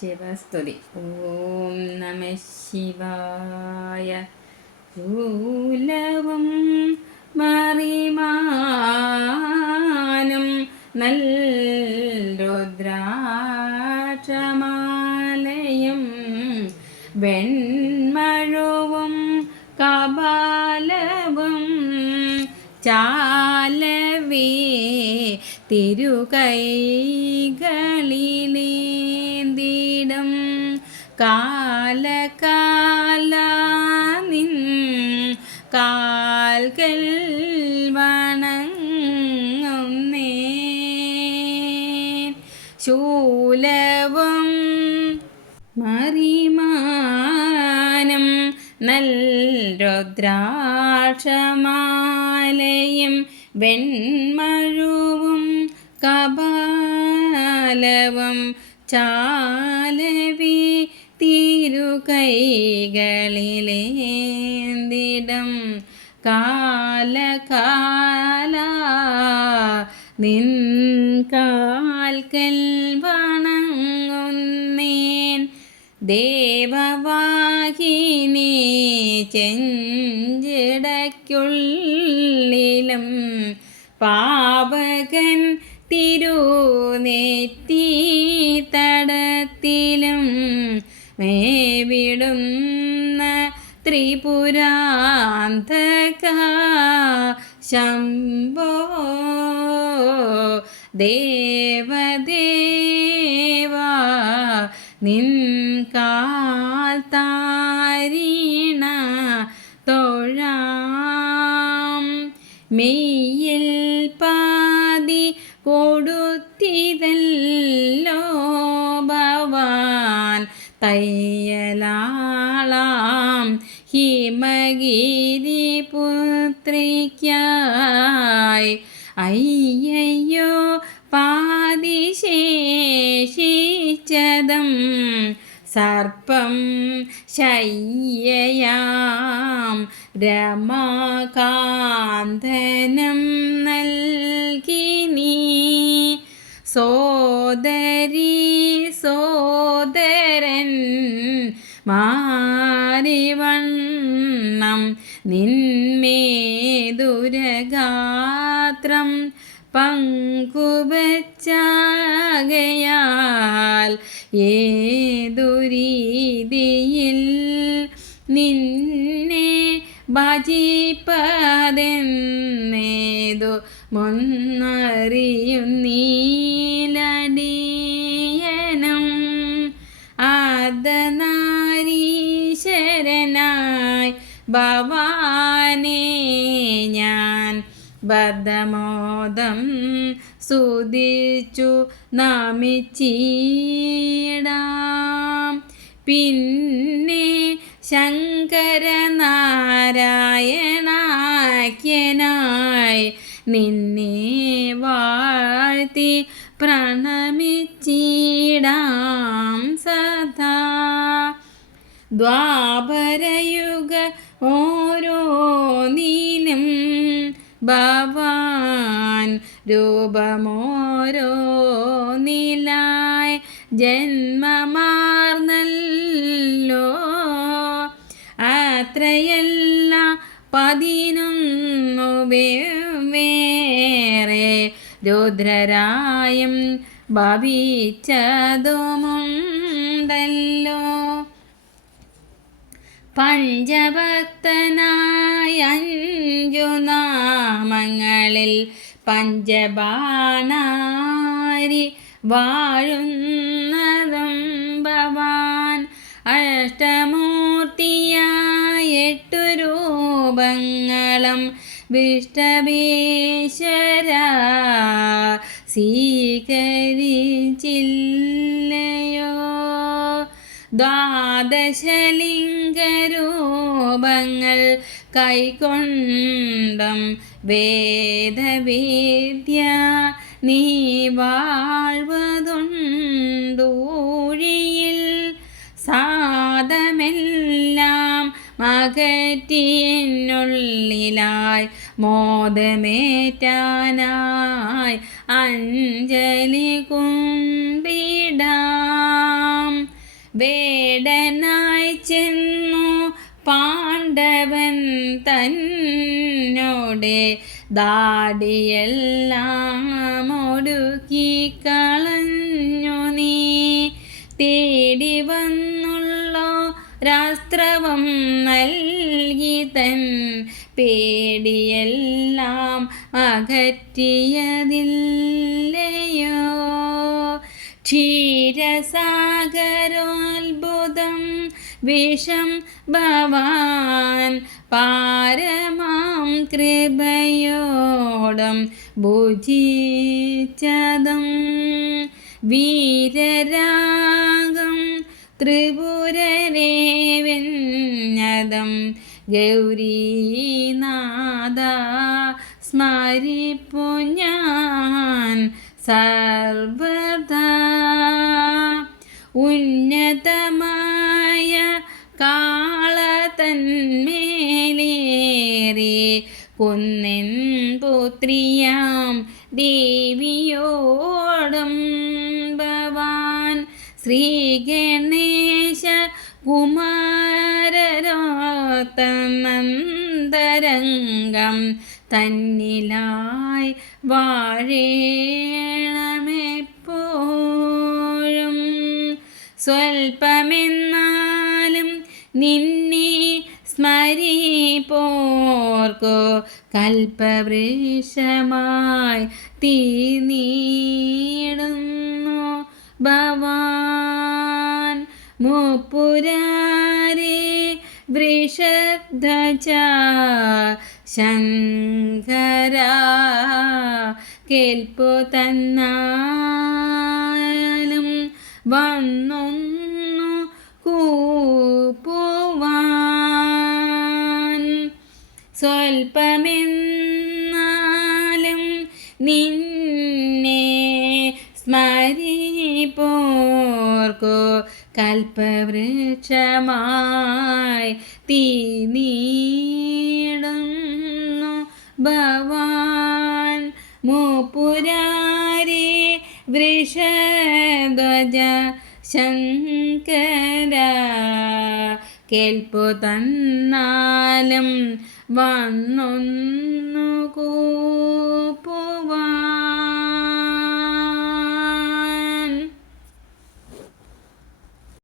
ശിവസ്തുതി. ഓം നമ ശിവായ. ശൂലവും മറിമാനും നൽരുദ്രാക്ഷമാലയും വെൺമഴുവും കപാലവും ചാലവേ തിരുകൈകളിലേന്തിടം കാലകാലാനിൻ കാൽകൾ വണങ്ങുന്നേ. ശൂലവും മറിമാനും നൽരുദ്രാക്ഷമാലയും വെൺമഴുവും കപാലവും ചാലവി തിരുകൈകളിലേന്തിടം കാലകാല നിൻ കാൽക്കൽ വണങ്ങുന്നേൻ. ദേവവാഹിനി ചെഞ്ചിടയ്ക്കുള്ളിലും പാവകൻ തിരുനെറ്റി തടത്തിലും മേവിടുന്ന ത്രിപുരാന്തക ശംഭോ ദേവദേവാ നിൻ കാൽ താരീണ തൊഴാം. മെയ്യിൽ പാതി കൊടുത്തിതല്ലോ ഭവാൻ തയ്യലാളാം ഹിമഗിരി പുത്രിക്കായി. അയ്യയ്യോ പാതി ശേഷിച്ചതും സർപ്പം ശയ്യയാം രമാകാന്തനം നൽകി നീ. സോദരീ സോദരൻ മാരിവണ്ണം നിന്മേതുരഗാത്രം പങ്കുവച്ചാകയാൽ ഏതു രീതിയിൽ നിന്നെ ഭജിപ്പതെന്നേതു മുന്നറിയുന്നീലടിയനും. അർദ്ധനാരീശ്വരനായി ഭവാനെ ഞാൻ ബദ്ധമോദം സ്തുതിച്ചു നമിച്ചിടാം. പിന്നെ ശങ്കരനാരായണാഖ്യനായി നിന്നെ വാഴ്ത്തി പ്രണമിച്ചിടാം സദാ. ദ്വാപരയുഗ ഓരോന്നിലും ഭവാൻ രൂപമോരോന്നിലായി ജന്മമാർന്നല്ലോ. അത്രയല്ല 11 വെവ്വേറെ രുദ്രരായം ഭവിച്ചതുമുണ്ടല്ലോ. പഞ്ചഭക്തനായ 5 നാമങ്ങളിൽ പഞ്ചബാണാരി വാഴുന്നതും ഭവാൻ. അഷ്ടമൂർത്തിയായ 8 രൂപങ്ങളും വിഷ്ണവേശ്വര സ്വീകരിച്ചില്ലയോ. 12 ലിംഗരൂപങ്ങൾ കൈക്കൊണ്ടും വേദവേദ്യ നീ വാഴ്വതുണ്ടൂഴിയിൽ. സാദമെല്ലാം അകറ്റിയെന്നുള്ളിലായി മോദമേറ്റാനായി അഞ്ജലി കുമ്പിടാം. വേടനായി ചെന്നു പാണ്ഡവൻ തന്നോടെ ദാടിയെല്ലാം ഒടുക്കി കളഞ്ഞു നീ. തേടി വന്നുള്ളോ രാസ്ത്രവം നൽകി തൻ പേടിയെല്ലാം അകറ്റിയതില്ലയോ. ക്ഷീരസാഗരോത്ഭുതം വിഷം ഭവാൻ പാരമാം കൃപയോടം ഭുജിച്ചതും. വീരരാഗം ത്രിപുരരെ വെഞ്ഞതും ഗൗരീനാഥ സ്മരിപ്പു ഞാൻ സർവദാ. ഉന്നതമായ കാളതന്മേലേറി കുന്നിൻ പുത്രിയാം ദേവിയോടും ഭവാൻ ശ്രീഗണേശ കുമാരരോത്തനന്തരംഗം തന്നിലായി വാഴേണമെപ്പോഴും. സ്വൽപ്പമെന്നാലും നിന്നെ സ്മരിപ്പോർക്കു കൽപ്പവൃക്ഷമായി തീർന്നിടുന്നു ഭവാൻ. മുപ്പുരാരേ വൃഷധ്വജ ശങ്കര കേൾപ്പു തന്നാലും വന്നൊന്നു കൂപ്പുവാൻ. സ്വൽപ്പമെന്നാലും നിന്നെ സ്മരിപ്പോർക്കു കൽപ്പവൃക്ഷമായി തീർന്നിടുന്നു ഭവാൻ. മുപ്പുരാരേ വൃഷധ്വജ ശങ്കര കേൾപ്പു തന്നാലും 晚安。വന്നൊന്നു കൂപ്പുവാൻ.